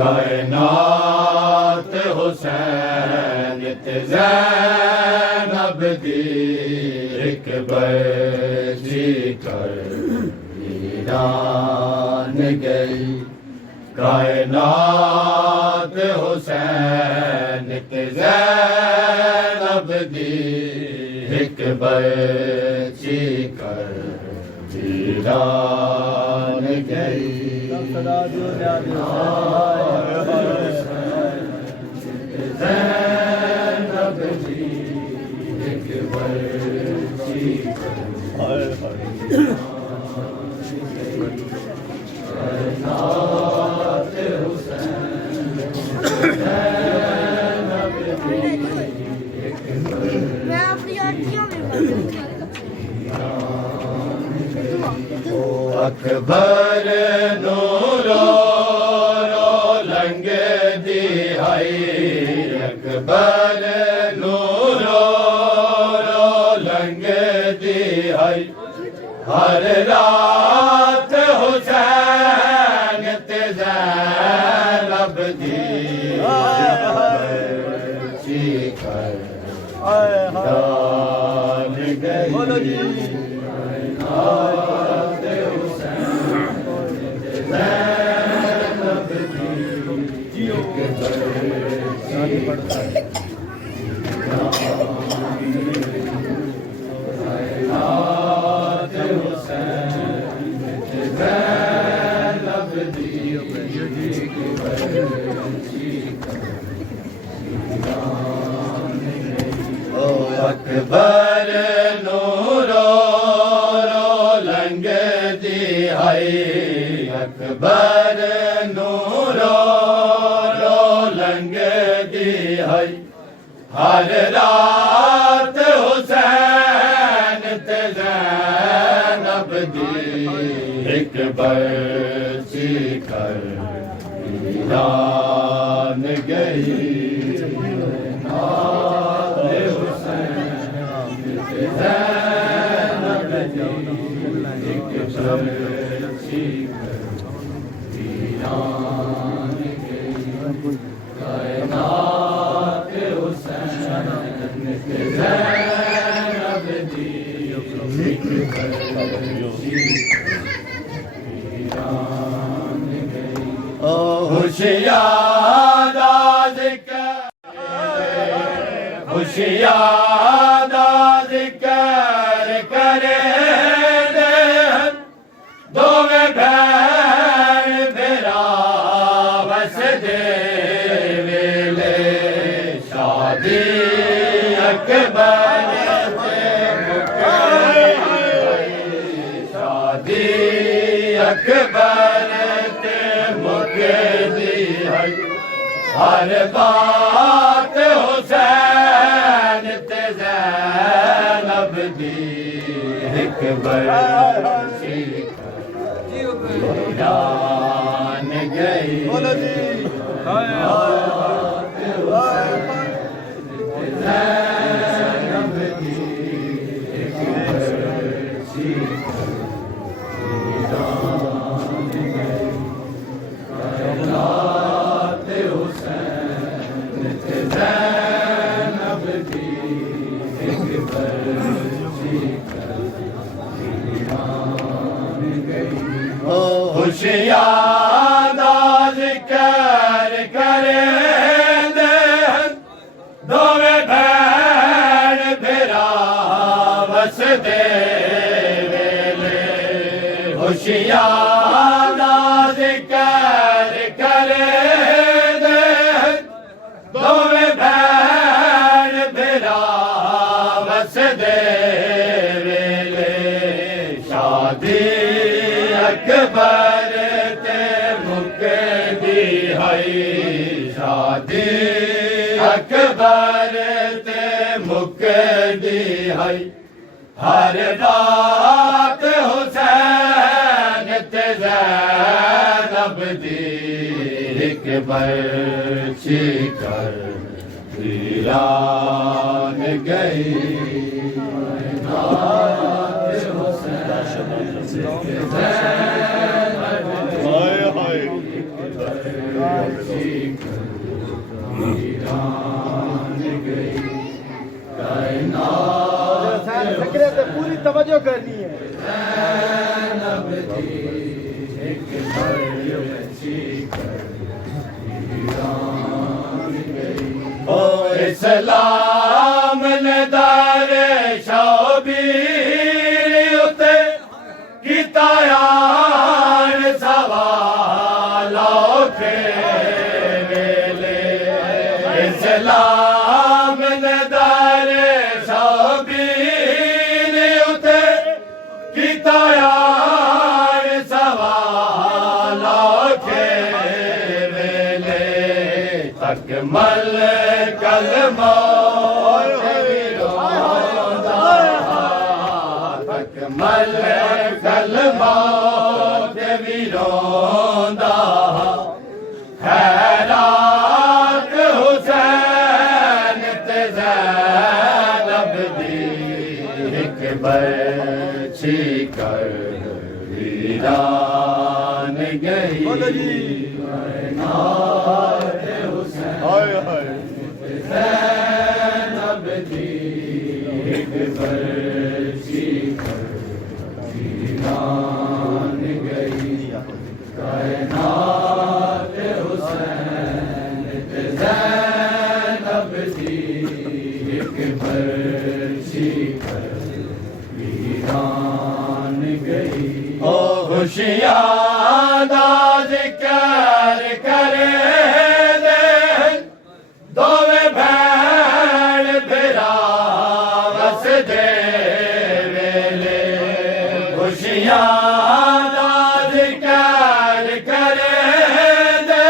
कायनात हुसैन ज़ैनब दी एक बची कर वीरान गई। कायनात हुसैन ज़ैनब दी एक बची कर वीरान गई। ज़ैनब दी एक बची कायनात हुसैन ज़ैनब दी एक मैं अपनी आंटियों में अकबर नूरो लंगे दी हाई। अकबर नूरो लंगे दी हाई। हर रात हुसैन ते ज़ैनब दी बची कर वीरान गई। अकबर नूरो लंगे दी हाई। अकबर नूरो लंगे दी हाई। हर रात हुसैन ते ज़ैनब दी एक बची कर वीरान गई। ज़ैनब दी एक बची कर वीरान गई। कायनात हुसैन ज़ैनब दी एक बची वीरान गई। होशियार ज़िक्र होशियार ज़िक्र करे दे दोवें भैन भेरा वस दे वेले शादी अकबर ते शादी अकबर ते मुकदी है। हर बात हुसैन ते ज़ैनब दी एक बची वीरान गई। ज़ैनब दी एक बची वीरान गई। कायनात हुसैन ज़ैनब दी एक बची वीरान गई। होशियार ज़िक्र करे दे दोवें भैन भेरा वस दे वेले। होशियार ज़िक्र करे दे दोवें भैन भेरा वस दे वेले शादी अकबर ते मुकदी है। शादी अकबर ते मुकदी है। हर रात हुसैन ते ज़ैनब दी एक बची कर वीरान गई। हुसैन फिक्र है तो पूरी तवज्जो करनी है। ओ इस्लाम ने दारे शौबीर उते कीता यार सवालों के वेले। इस्लाम ने दारे शौबीर उते कीता यार सवालों के वेले। तकमल कलमा तकमल कलमा वीरोंदा खैरात हुसैन ते ज़ैनब दी एक बरछी कर वीरान गई। हाय हाय ज़ैनब दी एक बरछी कर वीरान गई। कायनात हुसैन ते ज़ैनब दी एक बरछी कर वीरान गई। ओ खुशियां दा ज़िक्र करे दे दोवे भैण भिरा वसदे वेले। खुशियां दा ज़िक्र करे दे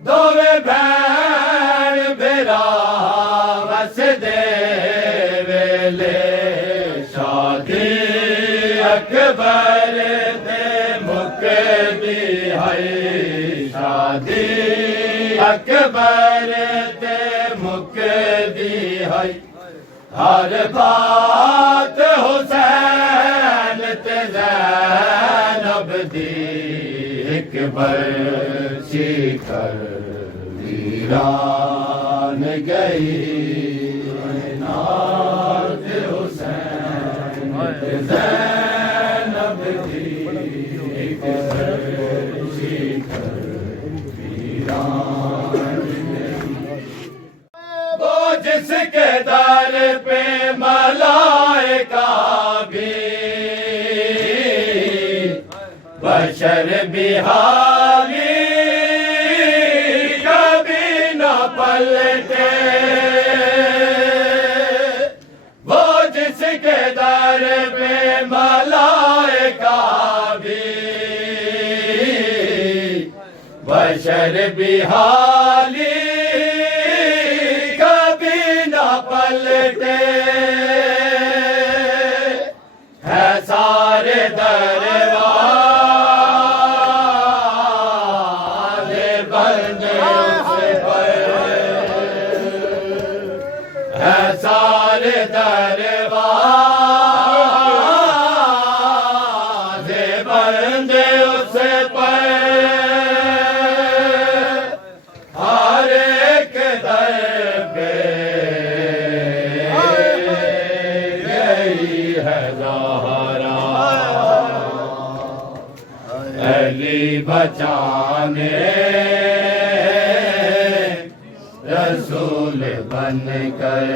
दोवे भैण भिरा वसदे वेले। शादी अकबर ते मुकदी है। शादी अकबर ते मुकदी है। हर बात हुसैन ते ज़ैनब दी एक बरछी कर वीरान गई। नात हुसैन ते ज़ैनब दी एक बरछी कर वीरान गई। वो जिसके दर पे मलाइका भी बशर बिहारी कभी न पलटे। वो जिसके दर पे मलाइका भी बशर बिहारी कभी न पलटे। है सारे दरवाज़े बंद उस पर। है सारे दरवाज़े बंद उस पर। हर एक दर पे गई है ज़हरा। अली बचाने रसूल बन कर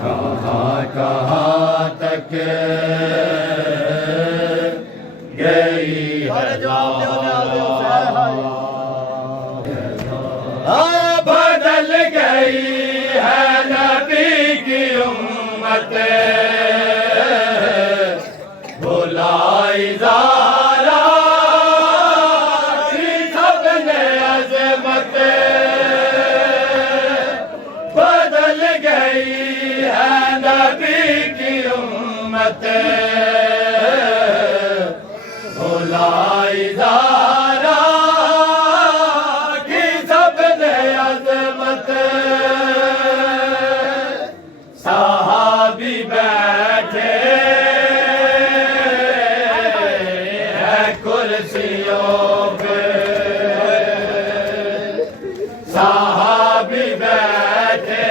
कहाँ कहाँ तक गई है ज़हरा। बदल गई है नबी की उम्मत। बुलाई ज़ारा की सबने अज़मत। बदल गई है नबी की उम्मत। बुलाई ज़ारा की सबने अज़मत। सहाबी बैठे हैं कुर्सियों पे। सहाबी बैठे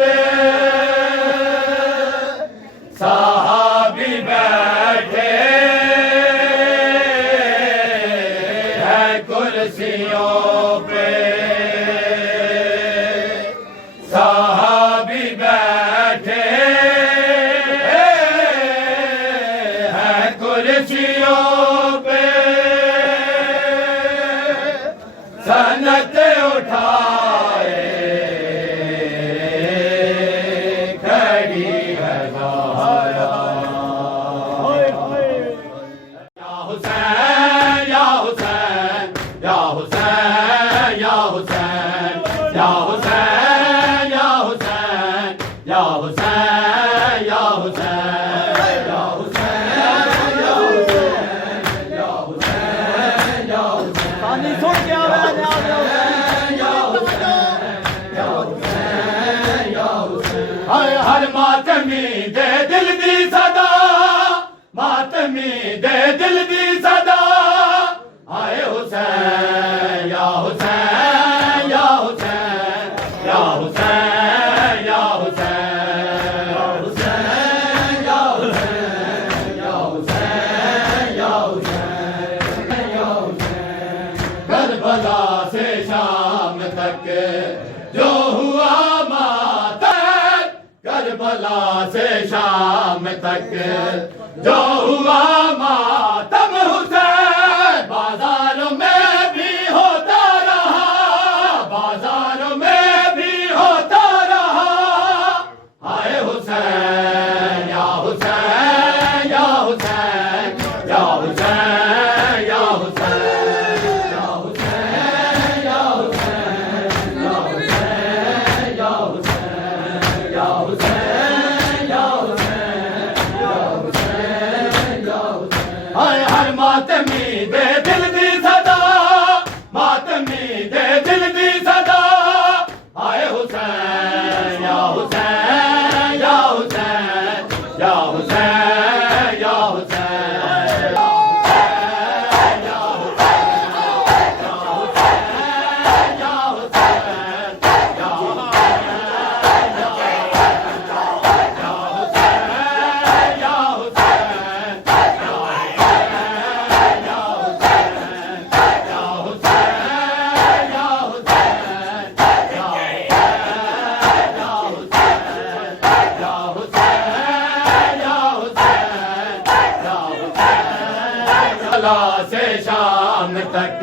पे सहाबी बैठे हैं कुर्सियों पे सहाबी बैठे हैं कुर्सियों पे सनत उठाए खड़ी है गाया या हुसैन या हुसैन या हुसैन या हुसैन या हुसैन या हुसैन या हुसैन या हुसैन या हुसैन या हुसैन या हुसैन पानी छोड़ के आ रहा हाय हर मातमी दे दिल दी सदा मातमी दे दिल दी सदा आए हुसैन या हुसैन या हुसैन या हुसैन या हुसैन या हुसैन या हुसैन या हुसैन या हुसैन करबला से शाम तक जो हुआ मातम करबला से शाम तक जो हुआ मातम हुसैन बाजारों में भी होता रहा बाजारों में भी होता रहा आए हुसैन या हुसैन या हुसैन या हुसैन या हुसैन या हुसैन या हुसैन या हुसैन या हुसैन या हुसैन या हुसैन या हुसैन या हुसैन हाय हर मातमी दे दिल दी सदा मातमी दे दिल दी सदा आए हुसैन या हुसैन या हुसैन या हुसैन या हुसैन या से शाम तक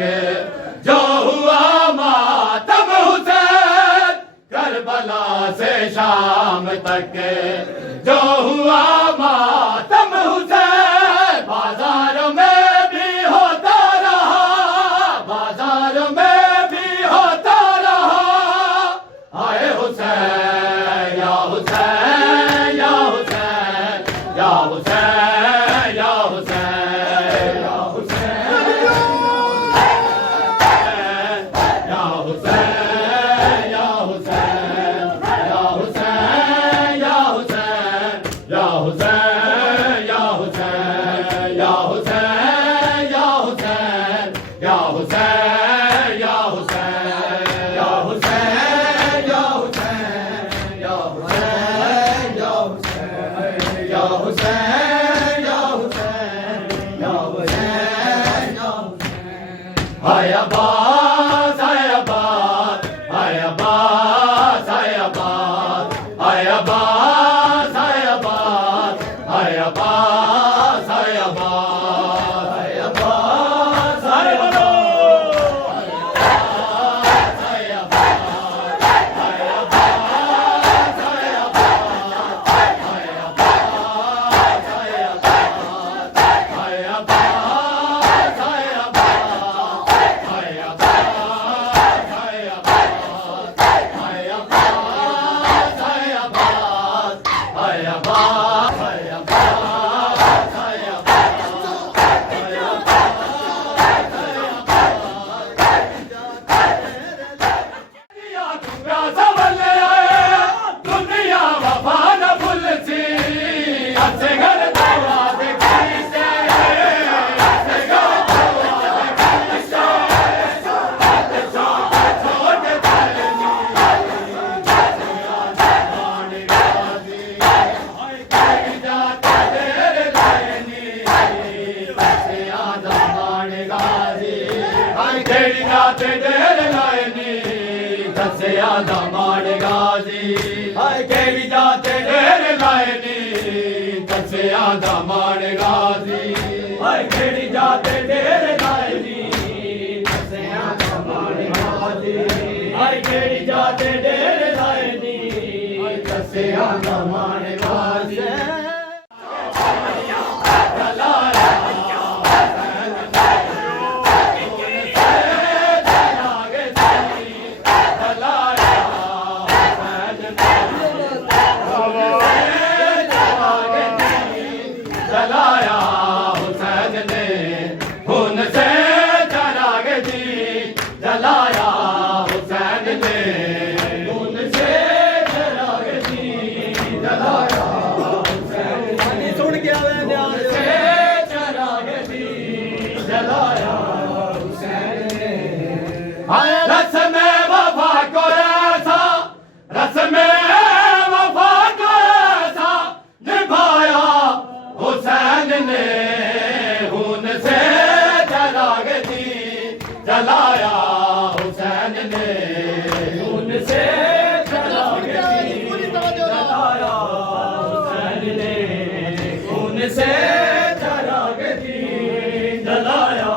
जो हुआ मातम हुसैन करबला से शाम तक जो हुआ मातम हुसैन बाजारों में भी होता रहा बाजारों में भी होता रहा आए हुसैन या हुसैन या हुसैन या हुसैन या हुसैन या हुसैन या हुसैन या हुसैन या हुसैन या हुसैन या हुसैन दसिया दा मान गाजी हाय केड़ी जाते ढेर लाए नी दसिया दा मान गाजी हाय केड़ी जाते ढेर लाए नी दसिया दा मान गाजी हाय केड़ी जाते ढेर लाए नी दसिया दा मान गाजी जलाया हुसैन ने खून से चराग दी जलाया हुसैन ने खून से चराग दी जलाया हुसैन ने सुन के आवे ध्यान से चराग दी जलाया हुसैन ने रस्म वफा को ऐसा रस्म वफा को ऐसा निभाया हुसैन ने खून से चराग दी जलाया हुसैन ने खून से चराग दी जलाया हुसैन ने खून से चराग दी जलाया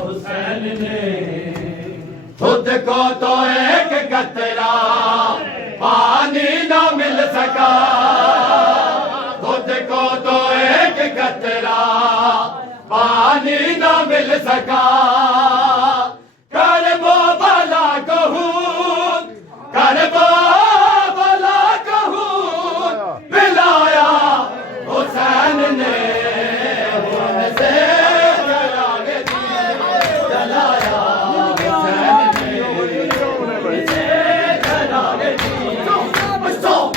हुसैन ने खुद को तो एक कतरा पानी न मिल सका खुद को तो एक कतरा पानी न मिल सका कर वो भला कहूँ कर वो भला कहूँ पिलाया हुसैन ने खून से चराग दी जलाया हुसैन ने खून से चराग दी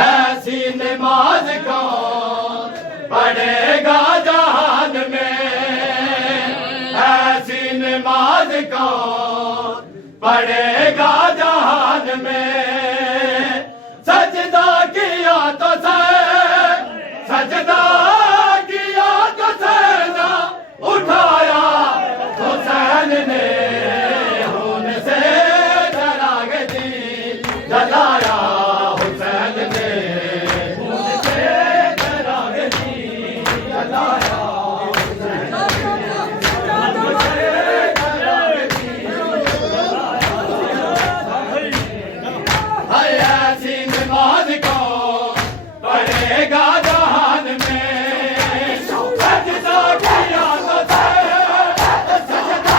ऐसी नमाज कौन पढ़ेगा जहान में ऐसी नमाज कौन पढ़ेगा जहान में सजदा किया तो सजदा किया तो सजदा उठाया हुसैन ने खून से चराग दी जलाया हुसैन ने खून से चराग दी जलाया हुसैन ने खून से चराग दी हाय ऐसी नमाज को पढ़ेगा जहान में सजदा किया तो सजदा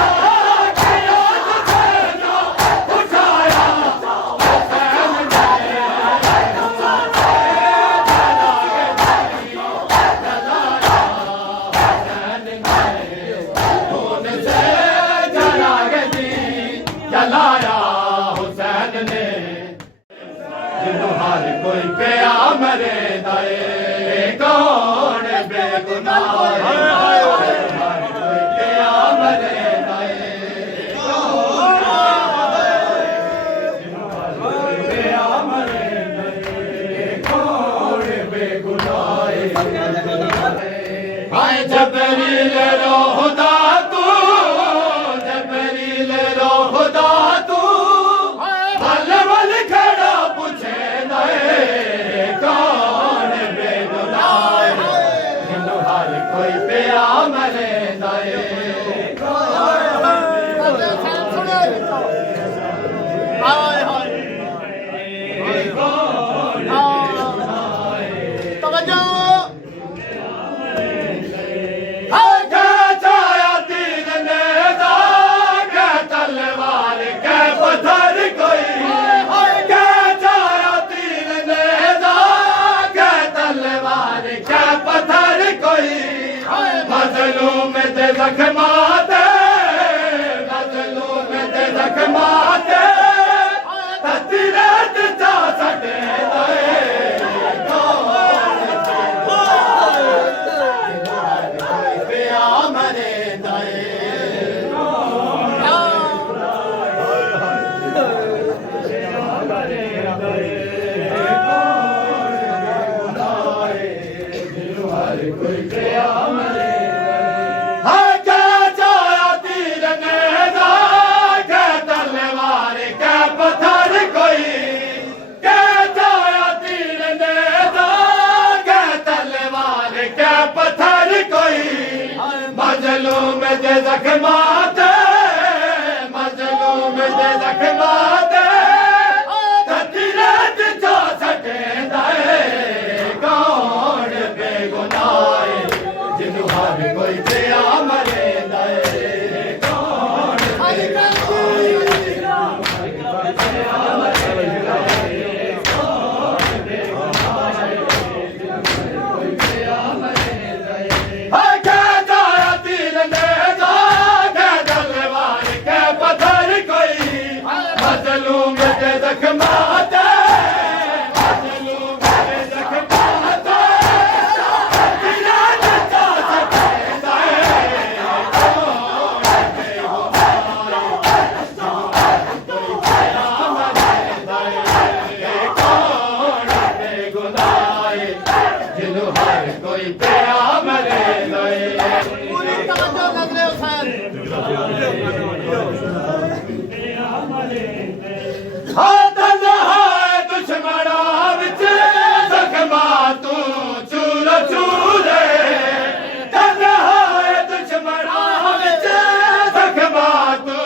किया तो सजदा उठाया हुसैन ने खून से चराग दी जलाया हुसैन ने जिन्हों हर कोई पिया मरे दाए कौन बेगुनाह हर कोई पिया मरे दाए पिया मरे दाए कौन बेगुनाह हाय जबरील रो खुदा तू जबरील रो खुदा तू बल बल खड़ा पूछे दे कौन बेगुनाह जिन्हों हर कोई पिया मरे दाए मजलूम ते जख्माते मजलूम ते जख्माते ततिरत जा सके पिया मरे मजलूम दे ज़ख्मात मजलूम दे ज़ख्मात तदीरत जो सटेंदा कौन बेगुनाह जिन्हू हर कोई पिया मरेंदा कौन मजलूम दे ज़ख्मात मजलूम दे ज़ख्मात तदीरत जो सटेंदा कौन बेगुनाह जिन्हू हर कोई पिया मरेंदा पूरी तवज्जो नजरे हुसैन दुश्मना विच ज़ख्मा तू चूर चूरे दुश्मना विच ज़ख्मा तू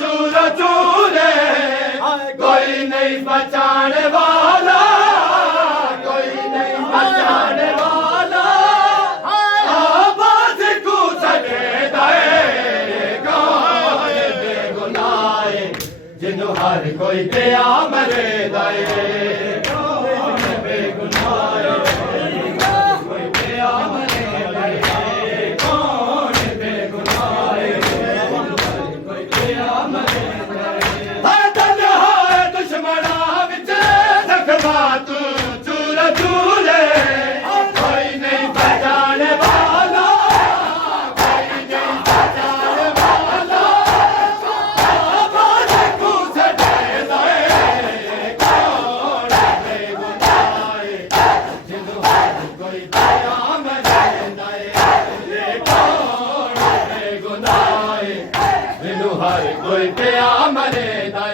चूर चूरे कोई नहीं बचाने वाला कोई नहीं बचाने वाला आवाज़ को सड़े कौन बेगुनाह जिन्हू हर कोई पिया मरेंदा कौन बेगुनाह कोई पिया मरेंदा कौन बेगुनाह कोई पिया मरेंदा दुश्मना विच ज़ख्मा तू चूर चूरे कोई नहीं बचाने वाला कोई नहीं बचाने वाला आवाज़ को सड़ेंदा कौन बेगुनाह जिन्हू हर कोई पिया मरेंदा कौन बेगुनाह जिन्हू हर कोई पिया मरेंदा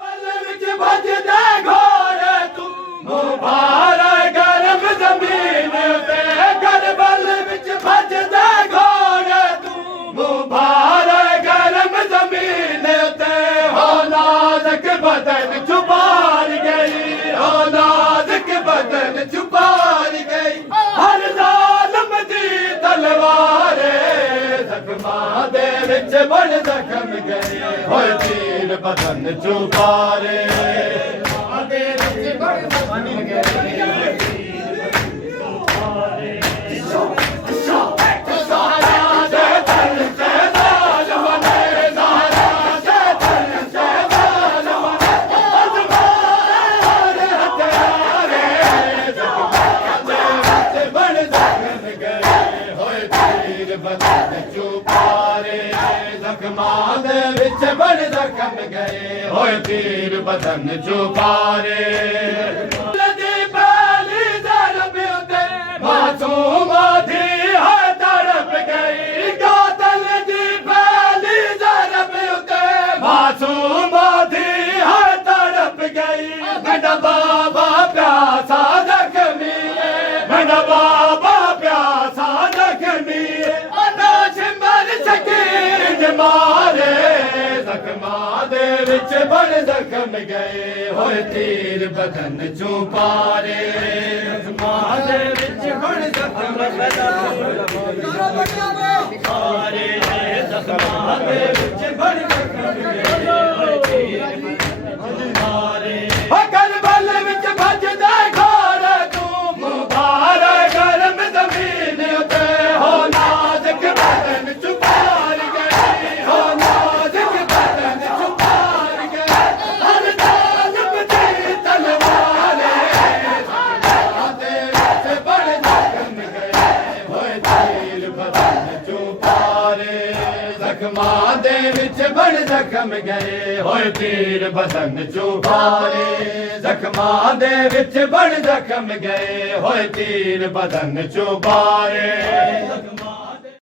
पल विच भजदा घोड़े तू मुबारक गरम ज़मीन ते करबल विच भजदा घोड़े तू मुबारक गरम ज़मीन ते हो नाज़ुक बदन छुपार गई हो नाज़ुक बदन छुपार गई हर ज़ालिम दी तलवार ज़ख्मा दे विच बड़ ज़ख्म गए होए तीर बदन छुपारे दे विच बड़ ज़ख्म गए ज़ख्मा दे विच बड़ ज़ख्म गए होए तीर बदन छुपारे लगी पहली ज़रब उते मासूम थी है तड़प गई कातल दी पहली ज़रब उते मासूम थी है तड़प गई मेरा बाबा प्यासा ज़ख्मी मेरा बाबा प्यासा ज़ख्मी मारे ज़ख्मा दे विच बड़ ज़ख्म गए होए तीर बदन छुपारे ज़ख्मा दे विच बड़ ज़ख्म गए ज़ख्मा दे विच बड़ ज़ख्म गए होए तीर बदन छुपारे करबल विच भजदा घोड़ा तू मुबारक गरम ज़मीन ते हो नाज़ुक बदन छुपार हो नाज़ुक बदन छुपार गए हर ज़ालिम दी तलवार ज़ख्मा दे विच बड़ ज़ख्म गए होए तीर बदन छुपारे ज़ख्मा दे विच बड़ ज़ख्म गए होए तीर बदन छुपारे ज़ख्मा दे विच बड़ ज़ख्म गए होए तीर बदन छुपारे